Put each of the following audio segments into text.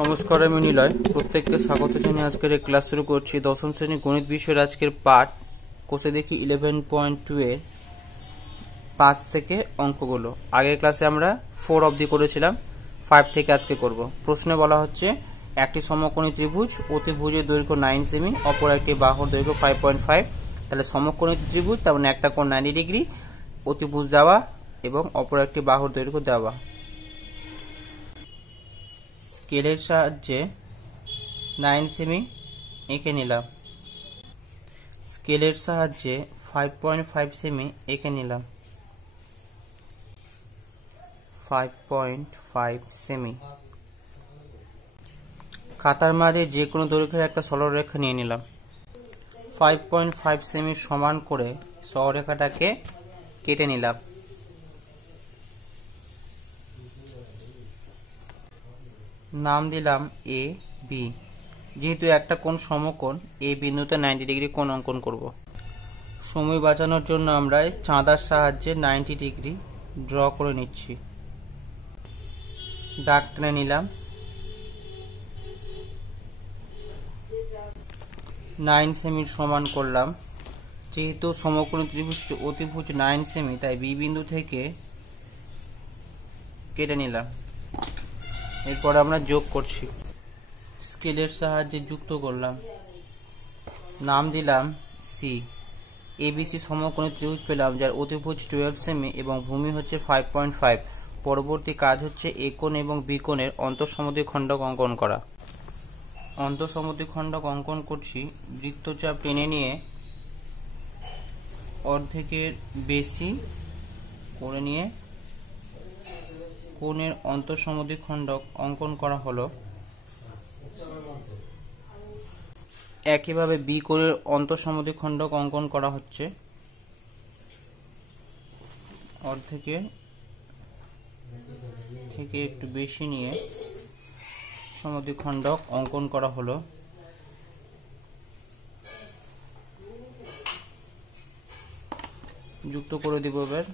নমস্কার, আমি নিলয়। প্রত্যেককে স্বাগত জানিয়ে আজকের এই ক্লাস শুরু করছি। দশম শ্রেণী গণিত বিষয়ের আজকের পাঠ কোষে দেখি 11.2 এর 5 থেকে অঙ্কগুলো। আগের ক্লাসে আমরা 4 অবধি করেছিলাম, 5 থেকে আজকে করব। প্রশ্নে বলা হচ্ছে একটি সমকোণী ত্রিভুজ, অতিভুজের দৈর্ঘ্য 9 সেমি, অপর একটি বাহুর দৈর্ঘ্য 5.5। তাহলে সমকোণী ত্রিভুজ তার মানে একটা কোণ 90 ডিগ্রি, অতিভুজ দেওয়া এবং অপর একটি বাহুর দৈর্ঘ্য দেওয়া। স্কেলের সাহায্যে 9 সেমি এঁকে নিলাম, স্কেলের সাহায্যে 5.5 সেমি এঁকে নিলাম, 5.5 সেমি। খাতার মাঝে যে কোনো দৈর্ঘ্যের একটা সরলরেখা নিয়ে নিলাম। 5.5 সেমি সমান করে সরলরেখাটাকে কেটে নিলাম। নাম দিলাম এ বি। যেহেতু একটা কোণ সমকোণ, এই বিন্দুতে 90 ডিগ্রি কোণ অঙ্কন করব। সময় বাঁচানোর জন্য আমরা চাঁদার সাহায্যে 90 ডিগ্রি ড্র করে নিচ্ছি। দাগ টেনে নিলাম। 9 সেমির সমান করলাম। যেহেতু সমকোণী ত্রিভুজটি অতিভুজ 9 সেমি, তাই বি বিন্দু থেকে কেটে নিলাম। এরপর আমরা যোগ করছি। স্কেলের সাহায্যে যুক্ত করলাম। নাম দিলাম সি। এবিসি সমকোণী ত্রিভুজ পেলাম, যার অতিভুজ 12 সেমি এবং ভূমি হচ্ছে 5.5। পরবর্তী কাজ হচ্ছে এ কোণ এবং বি কোণের অন্তঃসমদ্বিখণ্ডক অঙ্কন করা। অন্তঃসমদ্বিখণ্ডক অঙ্কন করছি। বৃত্তচাপ টেনে নিয়ে অর্ধেকের বেশি করে নিয়ে কোণের অন্তঃসমদ্বিখণ্ডক অঙ্কন করা হলো। একইভাবে বি কোণের অন্তঃসমদ্বিখণ্ডক অঙ্কন করা হচ্ছে। অর্ধেকের থেকে একটু বেশি নিয়ে সমদ্বিখণ্ডক অঙ্কন করা হলো। যুক্ত করে দিব এবার।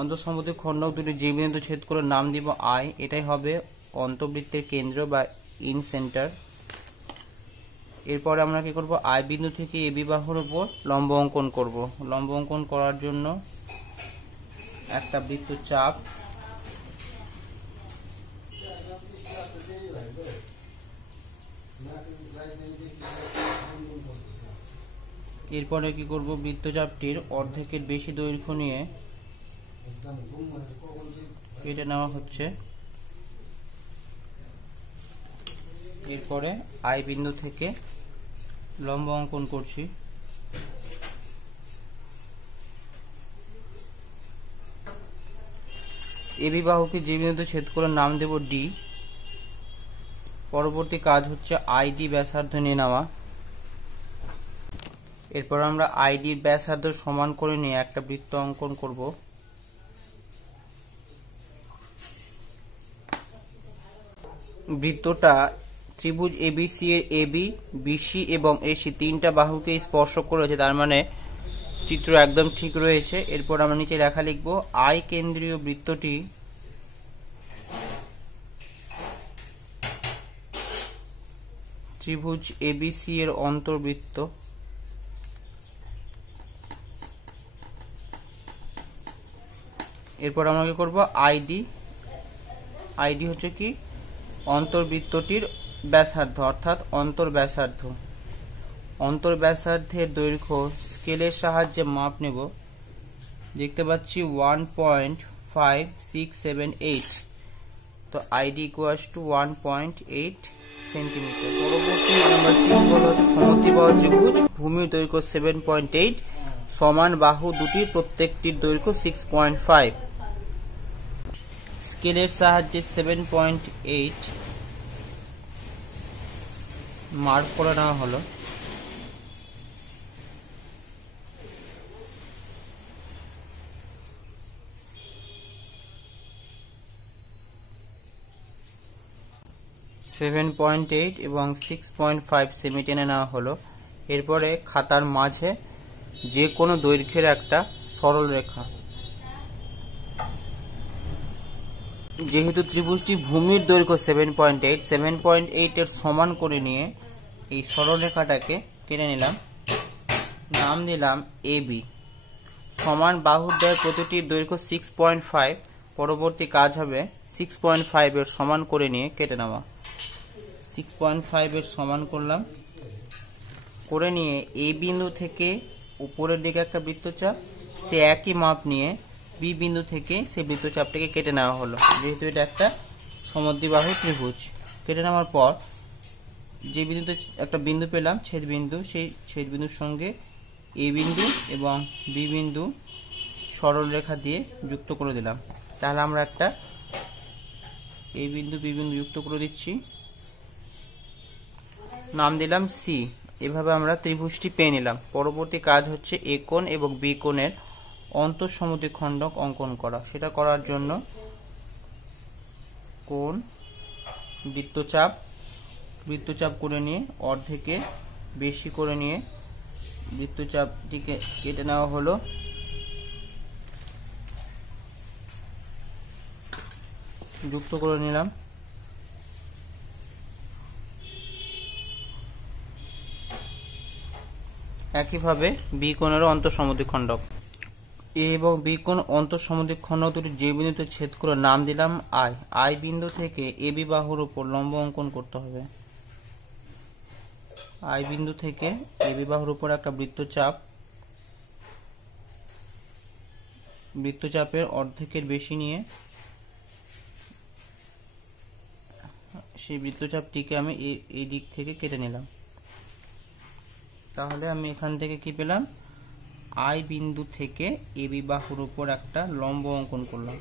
অন্তঃসমদ্বিখণ্ডক দুটি যে বিন্দু ছেদ করে নাম দিব আই। এটাই হবে অন্তবৃত্তের কেন্দ্র বা ইন সেন্টার। এরপরে আমরা কি করব, আই বিন্দু থেকে এ বি বাহুর উপর লম্ব অঙ্কন করব। লম্ব অঙ্কন করার জন্য একটা বৃত্তচাপ এরপরে কি করব, বৃত্তচাপটির অর্ধেকের বেশি দৈর্ঘ্য নিয়ে কেটে নেওয়া হচ্ছে। এরপরে আই বিন্দু থেকে লম্ব অঙ্কন করছি। এবি বাহুকে যে বিন্দুতে ছেদ করে নাম দেব ডি। পরবর্তী কাজ হচ্ছে আইডি ব্যাসার্ধ নিয়ে নেওয়া। এরপর আমরা আইডির ব্যাসার্ধ সমান করে নিয়ে একটা বৃত্ত অঙ্কন করব। বৃত্তটা ত্রিভুজ এবিসি এর এবি, বিসি এবং এসি তিনটা বাহুকে স্পর্শ করেছে, তার মানে চিত্র একদম ঠিক রয়েছে। এরপর আমরা নিচে লেখা লিখব, আই কেন্দ্রীয় বৃত্তটি ত্রিভুজ এবিসি এর অন্তর্বৃত্ত। এরপর আমরা কি করব, আইডি। আইডি হচ্ছে কি, অন্তর্বৃত্তটির ব্যাসার্ধ অর্থাৎ অন্তর্ব্যাসার্ধ। অন্তর্ব্যাসার্ধের দৈর্ঘ্য স্কেলের সাহায্যে মাপ নেব। দেখতে পাচ্ছি 1.5678। তো আইডি ইকুয়ালস টু 1.8 সেন্টিমিটার। পরবর্তী নাম্বার 6 বলা হচ্ছে সমদ্বিবাহু ত্রিভুজ, ভূমির দৈর্ঘ্য 7.8, সমান বাহু দুটির প্রত্যেকটির দৈর্ঘ্য 6.5। স্কেলের সাহায্যে 7.8 মার্ক করে নেওয়া হলো। .8 এবং 6.5 সেমি টেনে নেওয়া হলো। এরপরে খাতার মাঝে যে কোনো দৈর্ঘ্যের একটা সরল রেখা। যেহেতু ত্রিভুজটি ভূমির দৈর্ঘ্য 7.8 এর সমান করে নিয়ে এই সরল রেখাটাকে টেনে নিলাম, নাম দিলাম AB। সমান বাহুর দ্বয় প্রতিটির দৈর্ঘ্য 6.5। পরবর্তী কাজ হবে 6.5 এর সমান করে নিয়ে কেটে নেওয়া। 6.5 এর সমান করলাম, করে নিয়ে A বিন্দু থেকে উপরের দিকে একটা বৃত্তচাপ, সে একই মাপ নিয়ে B বিন্দু থেকে সেই বৃত্তচাপটাকে কেটে নেওয়া হলো। যেহেতু এটা একটা সমদ্বিবাহু ত্রিভুজ, কেটে নেওয়ার পর যে বিন্দুতে একটা বিন্দু পেলাম ছেদ বিন্দু, সেই ছেদ বিন্দুর সঙ্গে A বিন্দু এবং B বিন্দু সরল রেখা দিয়ে যুক্ত করে দিলাম। তাহলে আমরা একটা A বিন্দু B বিন্দু যুক্ত করে দিচ্ছি, নাম দিলাম C। এভাবে আমরা ত্রিভুজটি পেয়ে নিলাম। পরবর্তী কাজ হচ্ছে A কোণ এবং B কোণের অন্তঃসমদ্বিখণ্ডক অঙ্কন করা। সেটা করার জন্য কোণ, বৃত্তচাপ করে নিয়ে অর্ধেকে বেশি করে নিয়ে বৃত্তচাপটিকে কেটে নেওয়া হলো। যুক্ত করে নিলাম। একইভাবে বি কোণেরও অন্তঃসমদ্বিখণ্ডক। এ এবং বি কোণ অন্তঃসমদ্বিখণ্ডক দুটি যে বিন্দুতে ছেদ করে নাম দিলাম আই। আই বিন্দু থেকে এ বি বাহুর উপর লম্ব অঙ্কন করতে হবে। আই বিন্দু থেকে এ বি বাহুর উপর একটা বৃত্তচাপের অর্ধেকের বেশি নিয়ে সেই বৃত্তচাপটিকে আমি এই দিক থেকে কেটে নিলাম। তাহলে আমি এখান থেকে কি পেলাম, আই বিন্দু থেকে এ বি বাহুর উপর একটা লম্ব অঙ্কন করলাম।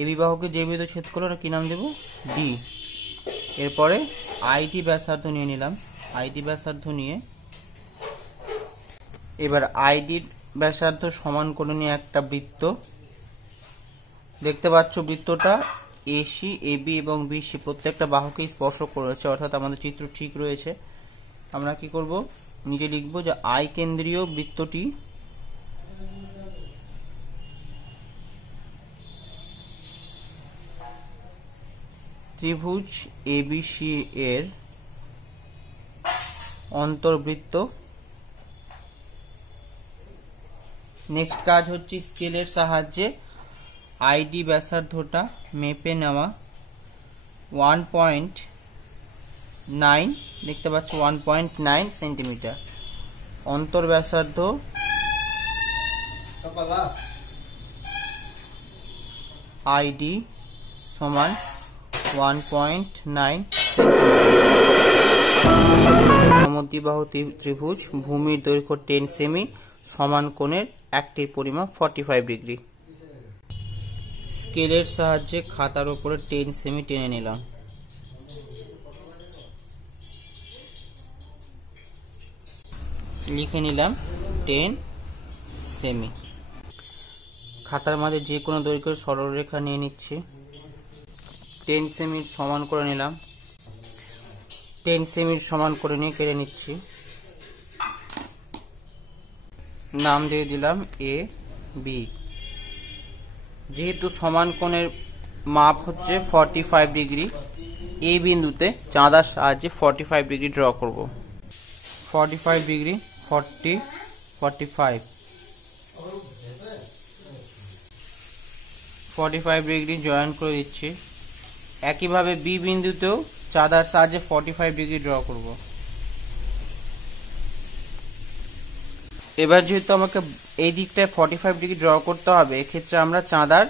এ বি বাহুকে যে বিন্দু ছেদ করলো ওটা কি নাম দেব, ডি। এরপরে আইটি ব্যাসার্ধ নিয়ে নিলাম। আইটি ব্যাসার্ধ নিয়ে এবার আইডি ব্যাসার্ধ সমান করে নিয়ে একটা বৃত্ত দেখতে পাচ্ছ। বৃত্তটা এসি, এবি এবং বিসি প্রত্যেকটা বাহুকে স্পর্শ করেছে, অর্থাৎ আমাদের চিত্র ঠিক রয়েছে। আমরা কি করব, নিচে লিখব যে আই কেন্দ্রীয় বৃত্তটি ত্রিভুজ এবিসি এর অন্তর্বৃত্ত। নেক্সট কাজ হচ্ছে স্কেলের সাহায্যে আইডি ব্যাসার্ধটা মেপে নেওয়া। 1.9 দেখতে পাচ্ছ, 1.9 সেন্টিমিটার। অন্তর ব্যাসার্ধ আইডি সমান 1.9 সেন্টিমিটার। সমদ্বিবাহু ত্রিভুজ, ভূমির দৈর্ঘ্য 10 সেমি, সমান কোণের একটির পরিমাপ 45 ডিগ্রি। স্কেলের সাহায্যে খাতার উপরে 10 সেমি টেনে নিলাম। লিখে নিলাম 10 সেমি। খাতার মাঝে যে কোনো দৈর্ঘ্যের সরলরেখা নিয়ে নিচ্ছি। 10 সেমি সমান করে নিলাম। 10 সেমি সমান করে নিয়ে কেটে নিচ্ছি। নাম দিয়ে দিলাম এ বি। যেহেতু সমান কোণের মাপ হচ্ছে 45 ডিগ্রি, এই বিন্দুতে চাঁদার সাহায্যে 45 ডিগ্রি ড্র করব। 45 ডিগ্রি, 40, 45, 45 ডিগ্রি জয়েন করে দিচ্ছি। একইভাবে বি বিন্দুতেও চাঁদার সাহায্যে 45 ডিগ্রি ড্র করব। এবার যেহেতু আমাকে এই দিকটায় 45 ডিগ্রি ড্র করতে হবে, এক্ষেত্রে আমরা চাঁদার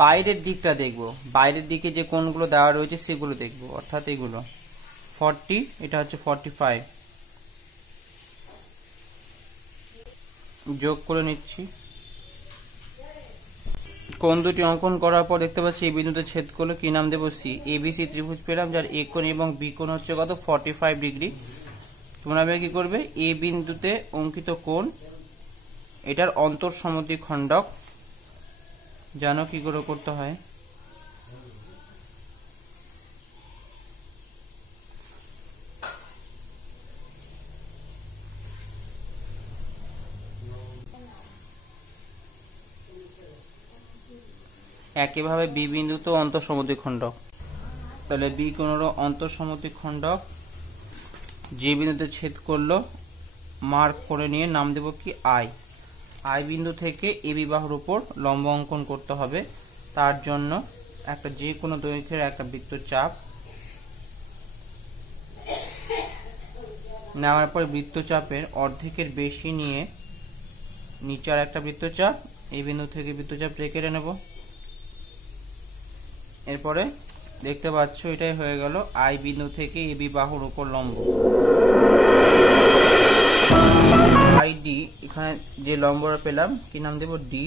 বাইরের দিকটা দেখব। বাইরের দিকে যে কোণগুলো দেওয়া রয়েছে সেগুলো দেখব, অর্থাৎ এগুলো 40, এটা হচ্ছে 45। যোগ করে নিচ্ছি। কোণ দুটি অঙ্কন করার পর দেখতে পাচ্ছি এই বিন্দুতে ছেদ করলে কি নাম দেবো, সি। এবিসি ত্রিভুজ পেলাম, যার এ কোণ এবং বি কোণ হচ্ছে কত, 45 ডিগ্রি। তোমরা কি করবে, এ বিন্দুতে অঙ্কিত কোণ, এটার অন্তঃসমদ্বিখণ্ডক জানো কি করে করতে হয়। একইভাবে বি বিন্দুতে অন্তঃসমদ্বিখণ্ডক। তাহলে বি কোণেরও অন্তঃসমদ্বিখণ্ডক যে বিন্দুতে ছেদ করলো মার্ক করে নিয়ে নাম দেব কি আই। আই বিন্দু থেকে এবি বাহুর উপর লম্ব অঙ্কন করতে হবে। তার জন্য একটা যে কোনো দৈর্ঘ্যের একটা বৃত্তচাপ নেওয়ার পর বৃত্তচাপের অর্ধেকের বেশি নিয়ে নিচে আর একটা বৃত্তচাপ, এই বিন্দু থেকে বৃত্তচাপ কেটে নেব। এরপরে দেখতে পাচ্ছ এটাই হয়ে গেল আই বিন্দু থেকে এবি বাহুর উপর লম্ব। আইডি এখানে যে লম্বটা পেলাম কি নাম দেব ডি।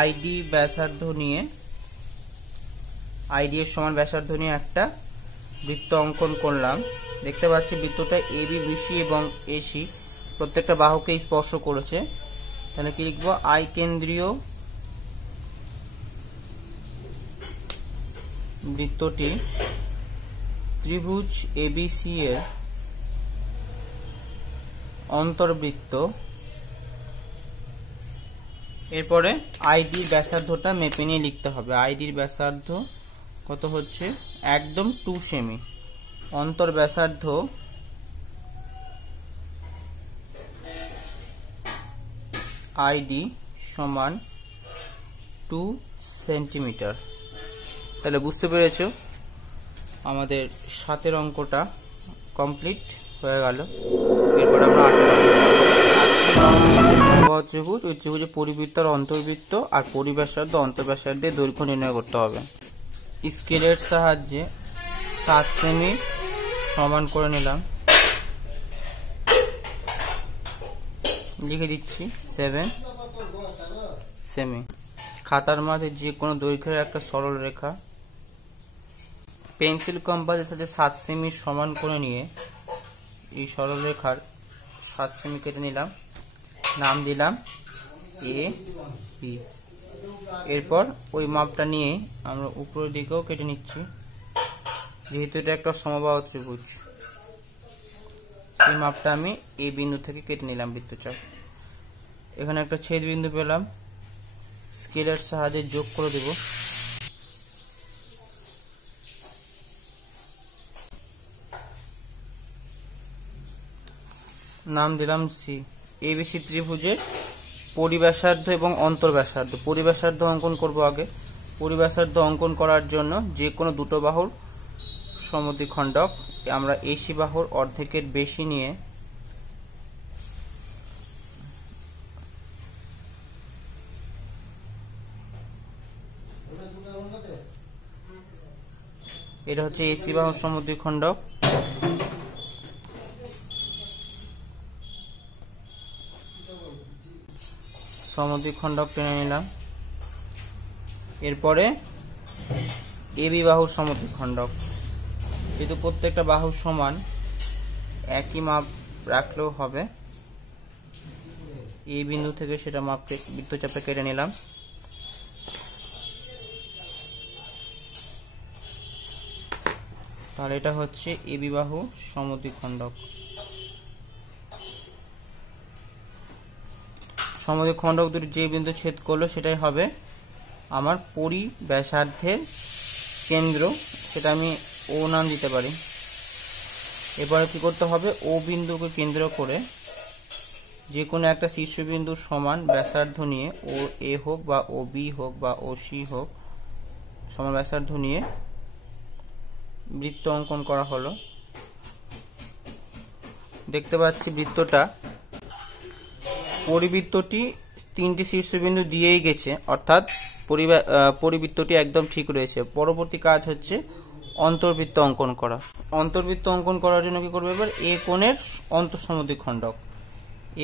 আইডি ব্যাসার্ধ নিয়ে আইডি এর সমান ব্যাসার্ধ নিয়ে একটা বৃত্ত অঙ্কন করলাম। দেখতে পাচ্ছি বৃত্তটা এবি বিসি এবং এসি প্রত্যেকটা বাহুকে স্পর্শ করেছে। তাহলে কি লিখবো আই কেন্দ্রীয় বৃত্তটি ত্রিভুজ এবিসি এর অন্তর্বৃত্ত। এরপরে আইডির ব্যাসার্ধটা মেপে নিয়ে লিখতে হবে। আইডির ব্যাসার্ধ কত হচ্ছে একদম 2 সেমি। অন্তর ব্যাসার্ধ আইডি সমান 2 সেন্টিমিটার। তাহলে বুঝতে পেরেছো আমাদের 7 অঙ্কটা কমপ্লিট হয়ে গেল। এরপর আমরা 8 ত্রিভুজ, ওই ত্রিভুজের পরিবৃত্ত আর অন্তর্বৃত্ত আর পরিব্যাসার্ধ অন্তর্ব্যাসার্ধের দৈর্ঘ্য নির্ণয় করতে হবে। স্কেলের সাহায্যে 7 সেমি সমান করে নিলাম, লিখে দিচ্ছি 7 সেমি। খাতার মাঝে যে কোনো দৈর্ঘ্যের একটা সরল রেখা পেন্সিল কম্পাসের সাথে 7 সেমি সমান করে নিয়ে এই সরল রেখার 7 সেমি কেটে নিলাম, নাম দিলাম এ বি। এরপর ওই মাপটা নিয়ে আমরা উপরের দিকেও কেটে নিচ্ছি, যেহেতু এটা একটা সমবাহু ত্রিভুজ। এই মাপটা আমি এই বিন্দু থেকে কেটে নিলাম বৃত্তচাপ। এখানে একটা ছেদ বিন্দু পেলাম, স্কেলের সাহায্যে যোগ করে দেব। নাম দিলাম সি। এবিসি ত্রিভুজের পরিব্যাসার্ধ এবং অন্তর্ব্যাসার্ধ। পরিব্যাসার্ধ অঙ্কন করব আগে। পরিব্যাসার্ধ অঙ্কন করার জন্য যে কোনো দুটো বাহুর সমদ্বিখণ্ডক আমরা এসি বাহুর অর্ধেকের বেশি নিয়ে এটা হচ্ছে এসি বাহুর সমদ্বিখণ্ডক। সমদ্বিখণ্ডক টেনে নিলাম। এরপরে এবি বাহুর সমদ্বিখণ্ডক। যেহেতু প্রত্যেকটা বাহু সমান একই মাপ রাখলেও হবে, এই বিন্দু থেকে সেটা মাপকে বৃত্তচাপে কেটে নিলাম। তাহলে এটা হচ্ছে এবি বাহু সমদ্বিখণ্ডক। সমদ্বিখণ্ডক দুটি যে বিন্দু ছেদ করলো সেটাই হবে আমার পরিব্যাসার্ধের কেন্দ্র, সেটা আমি ও নাম দিতে পারি। এবারে কি করতে হবে, ও বিন্দুকে কেন্দ্র করে যে কোনো একটা শীর্ষবিন্দু সমান ব্যাসার্ধ নিয়ে, ও এ হোক বা ও বি হোক বা ও সি হোক, সমান ব্যাসার্ধ নিয়ে বৃত্ত অঙ্কন করা হলো। দেখতে পাচ্ছি বৃত্তটা পরিবৃত্তটি 3টি শীর্ষবিন্দু দিয়েই গেছে, অর্থাৎ পরিবৃত্তটি একদম ঠিক রয়েছে। পরবর্তী কাজ হচ্ছে অন্তর্বৃত্ত অঙ্কন করা। অন্তর্বৃত্ত অঙ্কন করার জন্য কি করবে, এবার এ কোণের অন্তঃসমদ্বিখণ্ডক।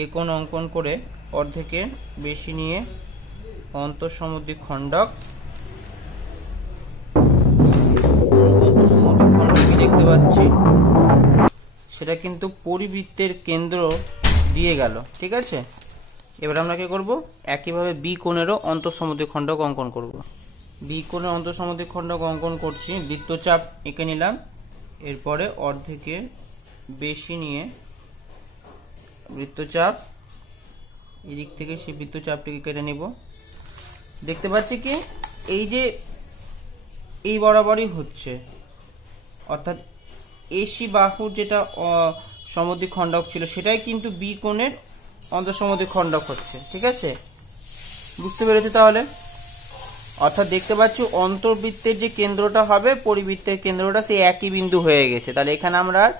এ কোণ অঙ্কন করে অর্ধেকের বেশি নিয়ে অন্তঃসমদ্বিখণ্ডক দেখতে পাচ্ছি সেটা কিন্তু পরিবৃত্তের কেন্দ্র দিয়ে গেল। ঠিক আছে, এবার আমরা কি করব, একইভাবে বি কোণেরও অন্তঃসমদ্বিখণ্ডক অঙ্কন করব। বি কোণের অন্তঃসমদ্বিখণ্ডক অঙ্কন করছি, বৃত্তচাপ এঁকে নিলাম। এরপরে অর্ধেকের বেশি নিয়ে বৃত্তচাপ এদিক থেকে সেই বৃত্তচাপটিকে কেটে নিব। দেখতে পাচ্ছি কি এই যে এই বরাবরই হচ্ছে, অর্থাৎ এসি বাহুর যেটা সমদ্বিখণ্ডক ছিল সেটাই কিন্তু বি কোণের অন্তঃসমদ্বিখণ্ডক হচ্ছে। ঠিক আছে, বুঝতে পেরেছো তাহলে? অর্থাৎ দেখতে পাচ্ছ অন্তর্বৃত্তের যে কেন্দ্রটা হবে পরিবৃত্তের কেন্দ্রটা সেই একই বিন্দু হয়ে গেছে। তাহলে এখানে আমরা আর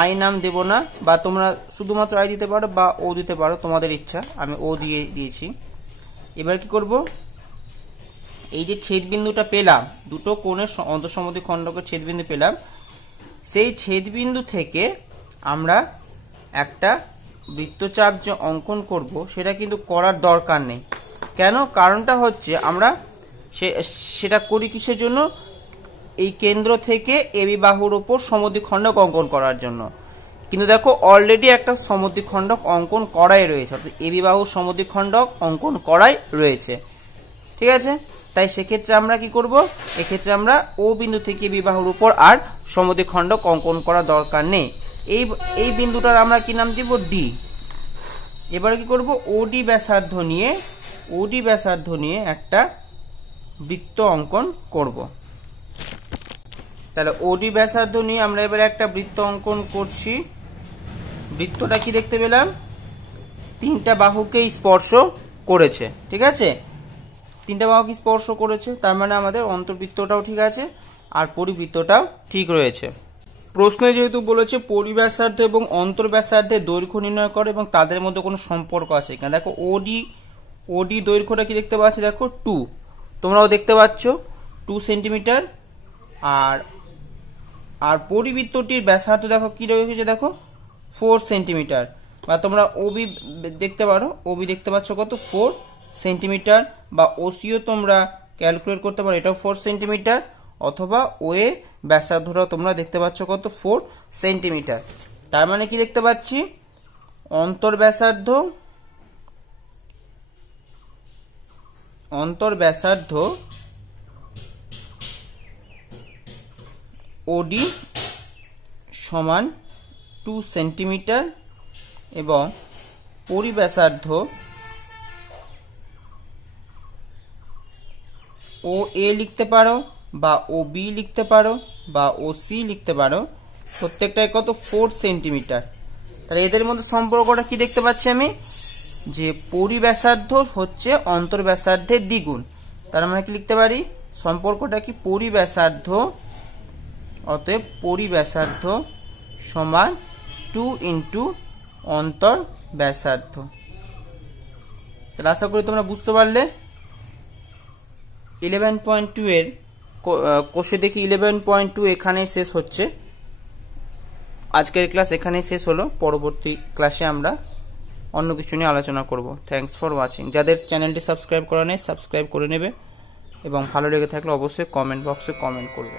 আই নাম দেব না, বা তোমরা শুধুমাত্র আই দিতে পারো বা ও দিতে পারো, তোমাদের ইচ্ছা। আমি ও দিয়েছি। এবার কি করব, এই যে ছেদবিন্দুটা পেলাম, দুটো কোণের অন্তঃসমদ্বিখণ্ডকের ছেদবিন্দু পেলাম, সেই ছেদবিন্দু থেকে আমরা একটা বৃত্তচাপ যে অঙ্কন করব সেটা কিন্তু করার দরকার নেই। কেন? কারণটা হচ্ছে আমরা সেটা করি কিসের জন্য? এই কেন্দ্র থেকে এবি বাহুর উপর সমদ্বিখণ্ডক অঙ্কন করার জন্য। কিন্তু দেখো অলরেডি একটা সমদ্বিখণ্ডক অঙ্কন করাই রয়েছে, অর্থাৎ এবি বাহুর সমদ্বিখণ্ডক অঙ্কন করাই রয়েছে। ঠিক আছে, তাই সেক্ষেত্রে আমরা কি করব, এক্ষেত্রে আমরা ও বিন্দু থেকে এবি বাহুর উপর আর সমদ্বিখণ্ডক অঙ্কন করা দরকার নেই। এই বিন্দুটার আমরা কি নাম দিব? ডি। এবার কি করব, ওডি ব্যাসার্ধ নিয়ে একটা বৃত্ত অঙ্কন করব। তাহলে ওডি ব্যাসার্ধ নিয়ে আমরা এবারে একটা বৃত্ত অঙ্কন করছি। বৃত্তটা কি দেখতে পেলাম? তিনটা বাহুকে স্পর্শ করেছে। ঠিক আছে, তিনটা বাহুকে স্পর্শ করেছে, তার মানে আমাদের অন্তর্বৃত্তটাও ঠিক আছে আর পরিবৃত্তটাও ঠিক রয়েছে। প্রশ্নে যেহেতু বলেছে পরিব্যাসার্ধ এবং অন্তর্ব্যাসার্ধের দৈর্ঘ্য নির্ণয় করে এবং তাদের মধ্যে কোনো সম্পর্ক আছে কিনা। দেখো ওডি দৈর্ঘ্যটা কি দেখতে পাচ্ছি? দেখো 2, তোমরাও দেখতে পাচ্ছ 2 সেন্টিমিটার। আর পরিবৃত্তটির ব্যাসার্ধ দেখো কি রয়েছে, দেখো 4 সেন্টিমিটার। বা তোমরা ওবি দেখতে পারো, ওবি দেখতে পাচ্ছ কত? 4 সেন্টিমিটার। বা ওসিও তোমরা ক্যালকুলেট করতে পারো, এটাও 4 সেন্টিমিটার। অথবা ওএ ব্যাসার্ধটাও তোমরা দেখতে পাচ্ছ কত? 4 সেন্টিমিটার। তার মানে কি দেখতে পাচ্ছি? অন্তর্ব্যাসার্ধ ওডি সমান 2 সেন্টিমিটার এবং পরিব্যাসার্ধ ও এ লিখতে পারো বা ও বি লিখতে পারো বা ও সি লিখতে পারো, প্রত্যেকটাই কত? 4 সেন্টিমিটার। তাহলে এদের মধ্যে সম্পর্কটা কি দেখতে পাচ্ছি আমি? যে পরিব্যাসার্ধ হচ্ছে অন্তর্ব্যাসার্ধের দ্বিগুণ। তার মানে কি লিখতে পারি? সম্পর্কটা কি? পরিব্যাসার্ধ, অতএব পরিব্যাসার্ধ সমান 2 ইন্টু অন্তর্ব্যাসার্ধ। তাহলে আশা করি তোমরা বুঝতে পারলে। 11.2 এর কোষে দেখি 11.2 এখানেই শেষ হচ্ছে। আজকের ক্লাস এখানেই শেষ হলো। পরবর্তী ক্লাসে আমরা অন্য কিছু নিয়ে আলোচনা করব। Thanks for watching. যাদের চ্যানেলটি সাবস্ক্রাইব করা নেই সাবস্ক্রাইব করে নেবে এবং ভালো লেগে থাকলে অবশ্যই কমেন্ট বক্সে কমেন্ট করবে।